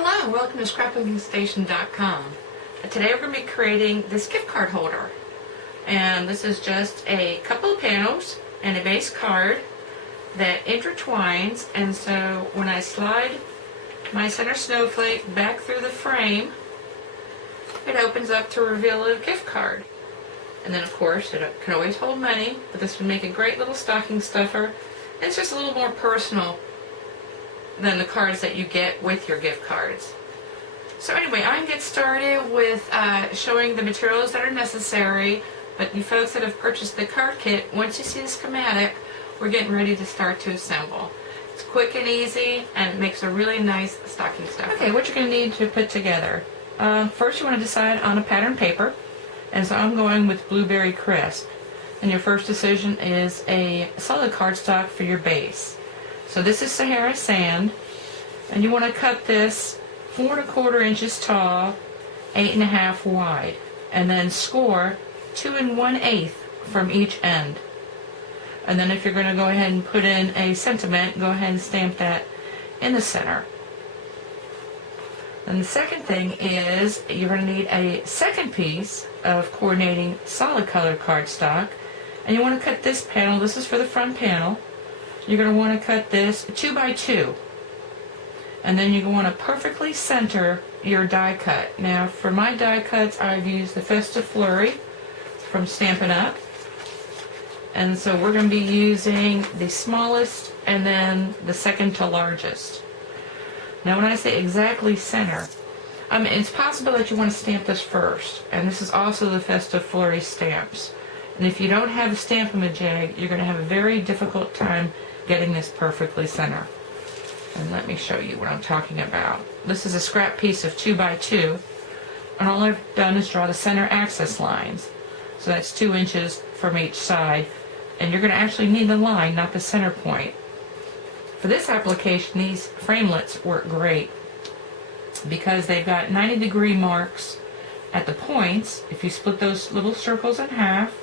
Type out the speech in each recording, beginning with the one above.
Hello and welcome to scrapbookingstation.com. Today we're going to be creating this gift card holder. And this is just a couple of panels and a base card that intertwines, and so when I slide my center snowflake back through the frame, it opens up to reveal a gift card. And then of course it can always hold money, but this would make a great little stocking stuffer. And it's just a little more personal than the cards that you get with your gift cards. So anyway, I can get started with showing the materials that are necessary, but you folks that have purchased the card kit, once you see the schematic, we're getting ready to start to assemble. It's quick and easy, and it makes a really nice stocking stuffer. Okay, what you're going to need to put together. First you want to decide on a pattern paper, and so I'm going with Blueberry Crisp. And your first decision is a solid cardstock for your base. So this is Sahara Sand, and you want to cut this 4 1/4 inches tall, 8 1/2 wide, and then score 2 1/8 from each end. And then if you're going to go ahead and put in a sentiment, go ahead and stamp that in the center. And the second thing is you're going to need a second piece of coordinating solid colored cardstock, and you want to cut this panel. This is for the front panel. You're going to want to cut this 2 by 2, and then you're going to want to perfectly center your die cut. Now for my die cuts, I've used the Festive Flurry from Stampin' Up, and so we're going to be using the smallest and then the second to largest. Now when I say exactly center, I mean it's possible that you want to stamp this first, and this is also the Festive Flurry stamps. And if you don't have a Stamp-A-Majig, you're going to have a very difficult time getting this perfectly center. And let me show you what I'm talking about. This is a scrap piece of 2 by 2, and all I've done is draw the center axis lines. So that's 2 inches from each side, and you're going to actually need the line, not the center point. For this application, these framelits work great because they've got 90-degree marks at the points if you split those little circles in half.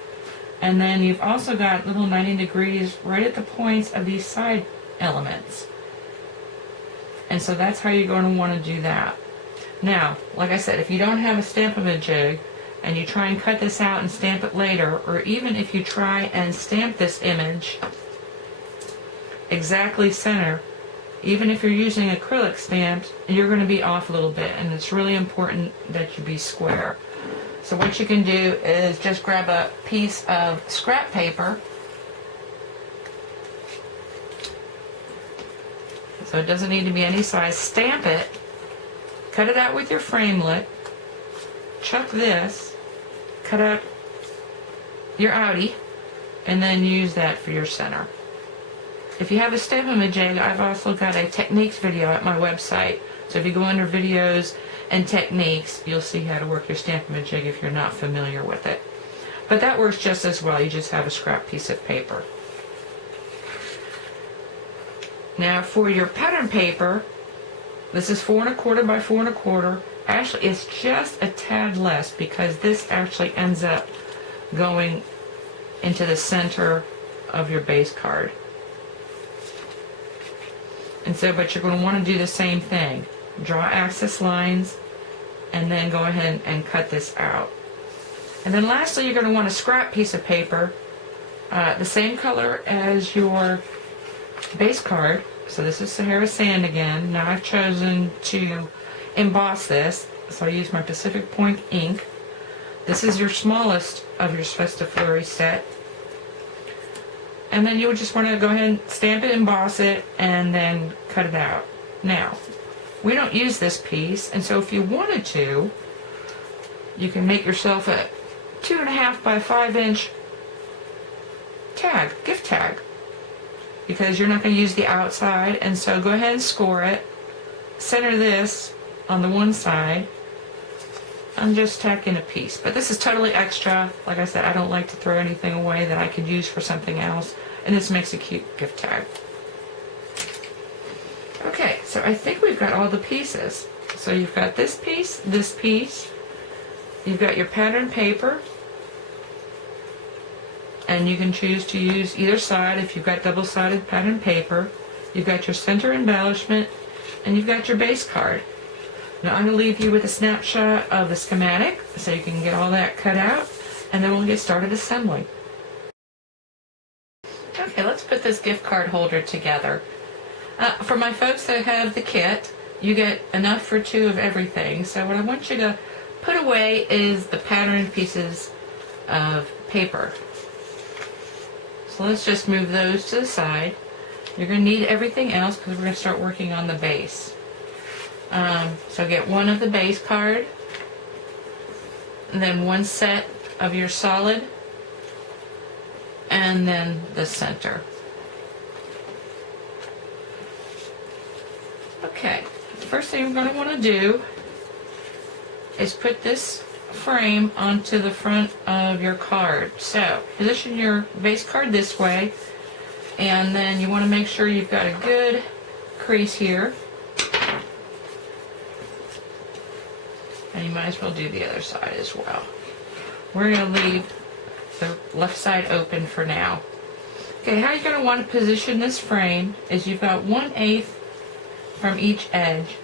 And then you've also got little 90 degrees right at the points of these side elements. And so that's how you're going to want to do that. Now, like I said, if you don't have a Stamp-A-Majig and you try and cut this out and stamp it later, or even if you try and stamp this image exactly center, even if you're using acrylic stamps, you're going to be off a little bit, and it's really important that you be square. So what you can do is just grab a piece of scrap paper. So it doesn't need to be any size. Stamp it, cut it out with your framelit, chuck this, cut out your outie, and then use that for your center. If you have a Stamp-A-Majig, I've also got a techniques video at my website. So if you go under videos and techniques, you'll see how to work your Stamp-A-Majig if you're not familiar with it. But that works just as well. You just have a scrap piece of paper. Now for your pattern paper, this is 4 1/4 by 4 1/4. Actually, it's just a tad less because this actually ends up going into the center of your base card. And so, but you're going to want to do the same thing. Draw axis lines, and then go ahead and cut this out. And then lastly, you're going to want a scrap piece of paper, the same color as your base card. So this is Sahara Sand again. Now I've chosen to emboss this, so I use my Pacific Point ink. This is your smallest of your Festive Flurry set. And then you would just want to go ahead and stamp it, emboss it, and then cut it out. Now, we don't use this piece, and so if you wanted to, you can make yourself a 2 1/2 by 5 inch tag, gift tag, because you're not going to use the outside. And so go ahead and score it, center this on the one side, and just tack in a piece. But this is totally extra. Like I said, I don't like to throw anything away that I could use for something else, and this makes a cute gift tag. Okay, so I think we've got all the pieces. So you've got this piece, you've got your pattern paper, and you can choose to use either side if you've got double-sided pattern paper. You've got your center embellishment, and you've got your base card. Now I'm going to leave you with a snapshot of the schematic so you can get all that cut out, and then we'll get started assembling. Okay, let's put this gift card holder together. For my folks that have the kit, you get enough for 2 of everything. So what I want you to put away is the patterned pieces of paper. So let's just move those to the side. You're going to need everything else because we're going to start working on the base. So get 1 of the base card, and then 1 set of your solid, and then the center. Okay, the first thing we're going to want to do is put this frame onto the front of your card. So position your base card this way, and then you want to make sure you've got a good crease here, and you might as well do the other side as well. We're going to leave the left side open for now. Okay, how you're going to want to position this frame is you've got 1/8 from each edge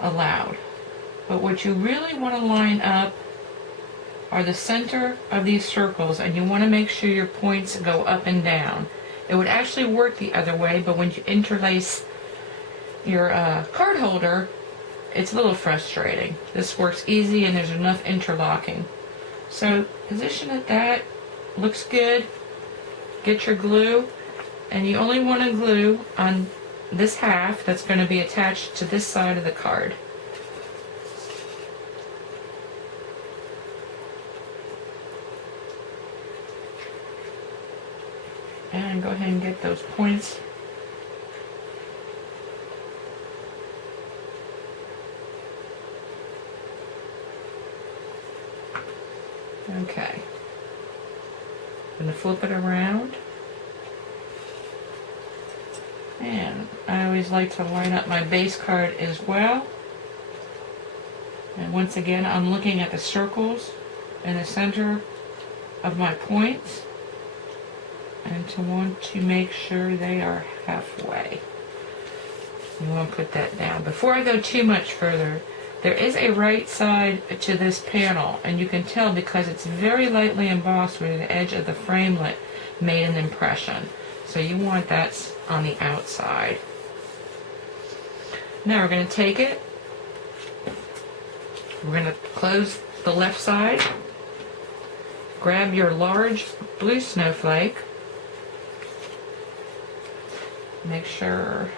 allowed. But what you really want to line up are the center of these circles, and you want to make sure your points go up and down. It would actually work the other way, but when you interlace your card holder, it's a little frustrating. This works easy and there's enough interlocking. So position it that, looks good. Get your glue, and you only want to glue on this half that's going to be attached to this side of the card. And go ahead and get those points. Okay. I'm going to flip it around. And I always like to line up my base card as well. And once again, I'm looking at the circles in the center of my points, and to want to make sure they are halfway. You want to put that down. Before I go too much further, there is a right side to this panel, and you can tell because it's very lightly embossed where the edge of the framelit made an impression. So you want that on the outside. Now we're going to take it, we're going to close the left side, grab your large blue snowflake, make sure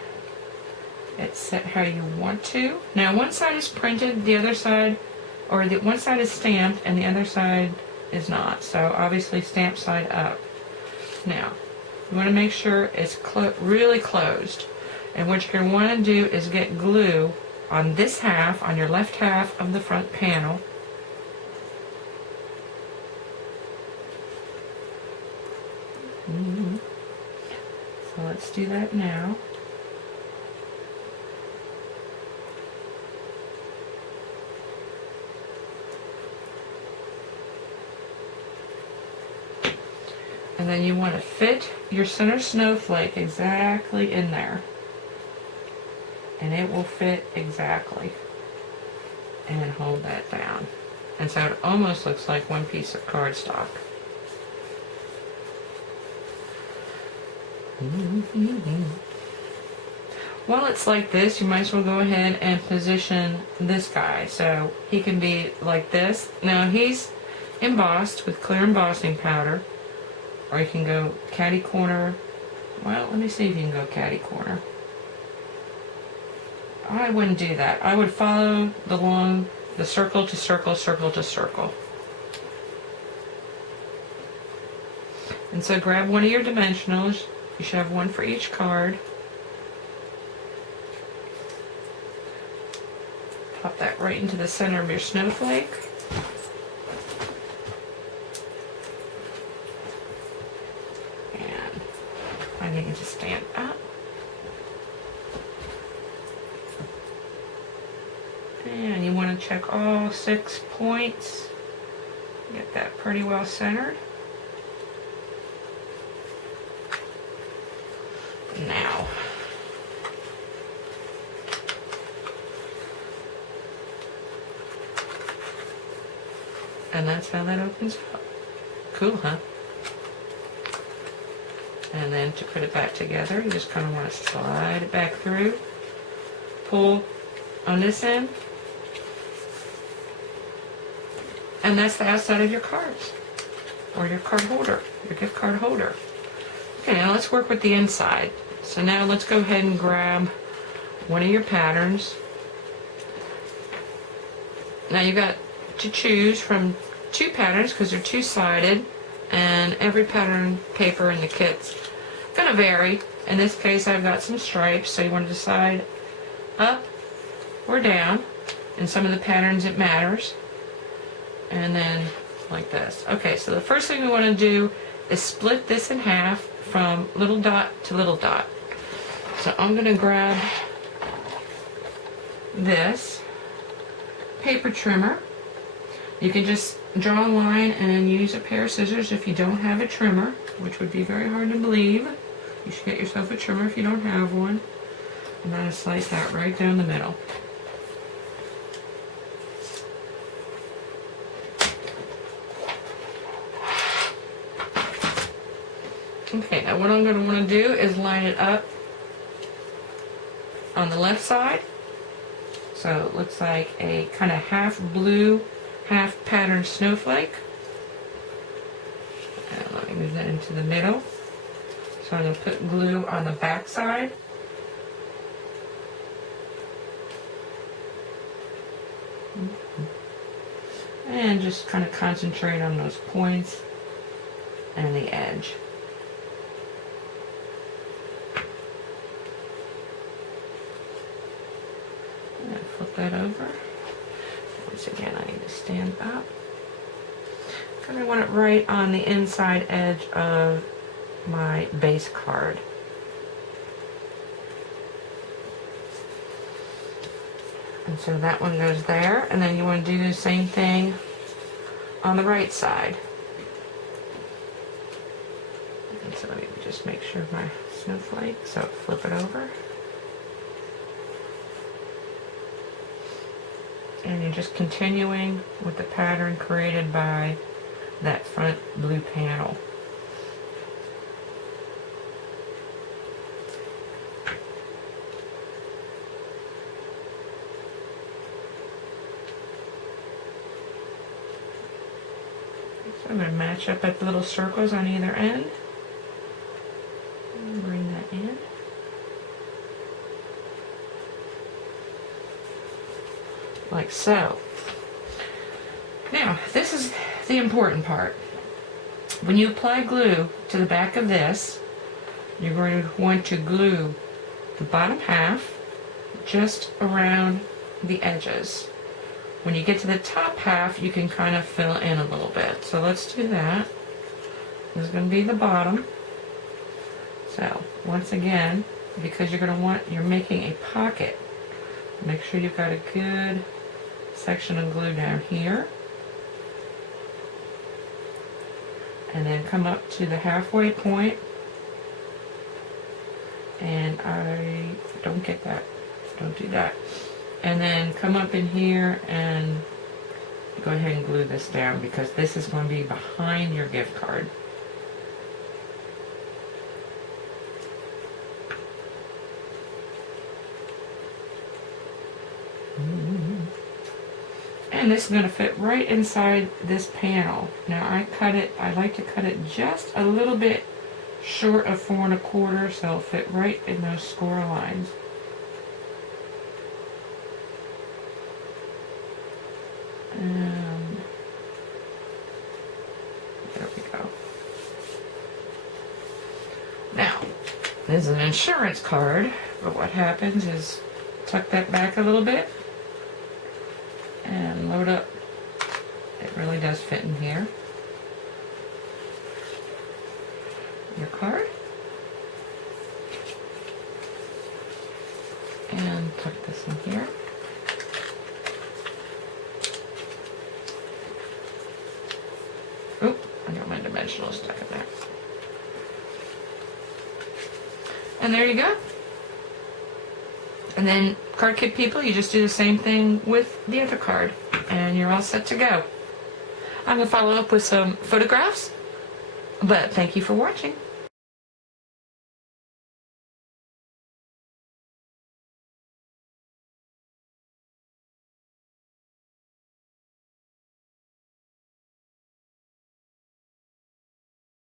it's set how you want to. Now one side is printed, the other side, or the one side is stamped and the other side is not. So obviously stamp side up. Now you want to make sure it's really closed. And what you're going to want to do is get glue on this half, on your left half of the front panel. So let's do that now. And then you want to fit your center snowflake exactly in there. And it will fit exactly. And hold that down. And so it almost looks like one piece of cardstock. While it's like this, you might as well go ahead and position this guy. So he can be like this. Now he's embossed with clear embossing powder. Or you can go catty corner. Well, let me see if you can go catty corner. I wouldn't do that. I would follow the circle to circle, circle to circle. And so grab one of your dimensionals. You should have one for each card. Pop that right into the center of your snowflake. And I need to stand up. And you want to check all 6 points. Get that pretty well centered. Now, and that's how that opens up. Cool, huh? And then to put it back together, you just kind of want to slide it back through, pull on this end, and that's the outside of your cards, or your card holder, your gift card holder. Okay, now let's work with the inside. So now let's go ahead and grab one of your patterns. Now you got to choose from 2 patterns because they're 2-sided, and every pattern paper in the kit's gonna vary. In this case, I've got some stripes, so you want to decide up or down. In some of the patterns it matters. And then like this. Okay, so the first thing we want to do is split this in half from little dot to little dot. So I'm going to grab this paper trimmer. You can just draw a line and use a pair of scissors if you don't have a trimmer, which would be very hard to believe. You should get yourself a trimmer if you don't have one. I'm going to slice that right down the middle. Okay, now what I'm going to want to do is line it up on the left side. So it looks like a kind of half blue, half patterned snowflake. And let me move that into the middle. So I'm going to put glue on the back side. And just kind of concentrate on those points and the edge. Flip that over. Once again, I need to stand up. And I want it right on the inside edge of my base card. And so that one goes there, and then you want to do the same thing on the right side. And so let me just make sure my snowflake, so flip it over. And you're just continuing with the pattern created by that front blue panel. So I'm going to match up at the little circles on either end. And bring that in. Like so. Now, this is the important part. When you apply glue to the back of this, you're going to want to glue the bottom half just around the edges. When you get to the top half, you can kind of fill in a little bit. So let's do that. This is going to be the bottom. So, once again, because you're making a pocket, make sure you've got a good section of glue down here. And then come up to the halfway point. And I don't get that. Don't do that. And then come up in here and go ahead and glue this down because this is going to be behind your gift card. And this is going to fit right inside this panel. Now I like to cut it just a little bit short of 4 1/4, so it'll fit right in those score lines. And there we go. Now, this is an insurance card, but what happens is tuck that back a little bit and load up. It really does fit in here. Your card. And tuck this in here. Oop, I got my dimensional stuck in there. And there you go. And then, card kit people, you just do the same thing with the other card, and you're all set to go. I'm going to follow up with some photographs. But thank you for watching.